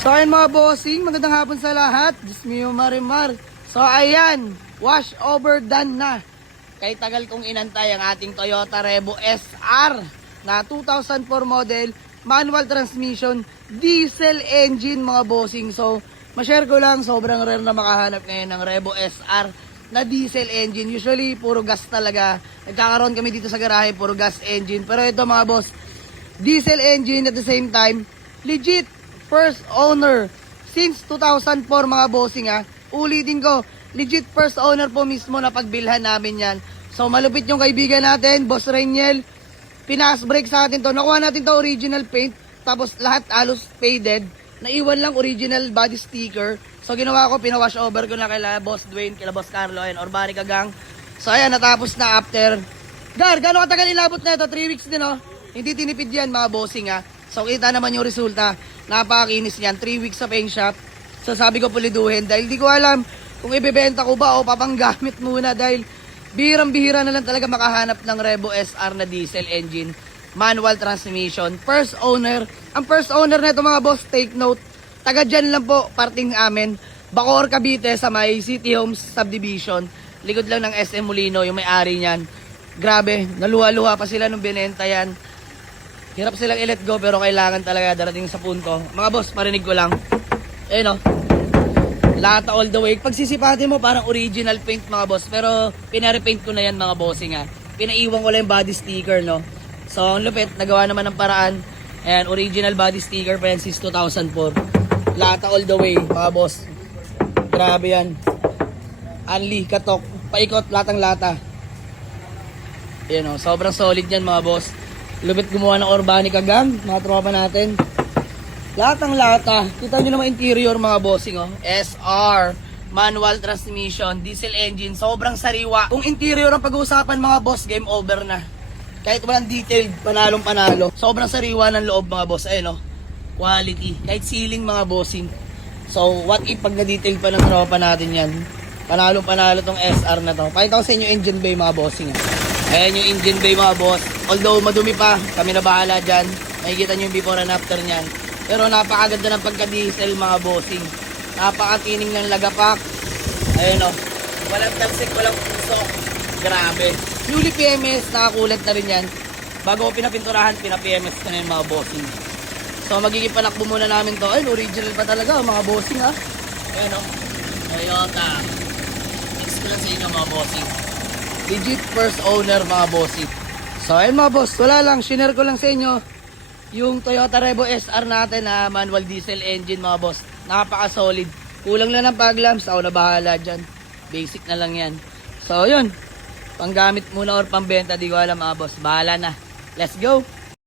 So ayun mga bossing, magandang hapon sa lahat. Diyos mio marimar. So ayan, wash over done na. Kay tagal kong inantay ang ating Toyota Revo SR na 2004 model, manual transmission, diesel engine mga bossing. So ma-share ko lang, sobrang rare na makahanap ngayon ng Revo SR na diesel engine. Usually puro gas talaga. Nagkakaroon kami dito sa garahe, puro gas engine. Pero ito mga boss, diesel engine at the same time, legit first owner since 2004 mga bossing ha. Ulitin ko, legit first owner po mismo na pagbilhan namin yan. So malupit yung kaibigan natin, Boss Rainiel. Pinas break sa atin to. Nakuha natin to original paint, tapos lahat alos faded. Naiwan lang original body sticker. So ginawa ko, pinawash over ko na kay Boss Dwayne, kay Boss Carlo, and Urbanic Gang. So ayan, natapos na after. Gar, gano'ng katagal inabot na ito? 3 weeks din oh. Hindi tinipid yan mga bossing ha. So kita naman yung resulta. Napakakinis yan. 3 weeks sa paint shop. So sabi ko puliduhin dahil di ko alam kung ibebenta ko ba o papanggamit muna dahil bihirang-bihira na lang talaga makahanap ng Revo SR na diesel engine, manual transmission, first owner. Ang first owner na ito mga boss, take note, taga dyan lang po, parting amin, Bacoor, Cavite sa may City Homes Subdivision. Likod lang ng SM Molino, yung may-ari niyan. Grabe, naluha-luha pa sila nung binenta yan. Hirap silang i-let go pero kailangan talaga darating sa punto. Mga boss, parinig ko lang. Ayun o. Lata all the way. Pag sisipatin mo, parang original paint mga boss. Pero pinarepaint ko na yan mga bossing ha. Pinaiwan ko lang yung body sticker no. So ang lupit, nagawa naman ng paraan. Ayan, original body sticker pa yan since 2004. Lata all the way mga boss. Grabe yan. Unli, katok, paikot, latang lata. Ayan o, sobrang solid yan mga boss. Lupit gumawa ng Urbanic Gang, mga tropa natin. Latang lata. Kita nyo naman interior mga bossing oh. SR, manual transmission, diesel engine, sobrang sariwa. Kung interior ang pag-uusapan mga boss, game over na. Kahit walang detailed, panalong panalo. Sobrang sariwa ng loob mga boss. Ayun oh, quality. Kahit ceiling mga bossing. So what if pag na-detail pa ng tropa natin yan, panalong panalo tong SR na to. Pakita ko sa inyo engine bay mga bossing. Ayan yung engine bay mga boss. Although madumi pa, kami na bahala dyan. Makikita nyo yung before and after nyan. Pero napakaganda ng pagka-diesel mga bossing. Napakatining ng lagapak. Ayun o. Walang talsik, walang pusok. Grabe. Newly PMS, nakakulat na rin yan. Bago ko pinapinturahan, pina-PMS ko na yung mga bossing. So magiging panakbo muna namin to. Ayun, original pa talaga mga bossing ha. Ayun o. Toyota. Thanks ko lang sa inyo mga bossing. Legit first owner mga bossing. So ayun mga boss, wala lang. Shinare ko lang sa inyo yung Toyota Revo SR natin na manual diesel engine mga boss. Napaka-solid. Kulang lang ng pag-lamps. Ako na bahala dyan. Basic na lang yan. So yun. Panggamit muna or pambenta. Di ko alam mga boss. Bahala na. Let's go.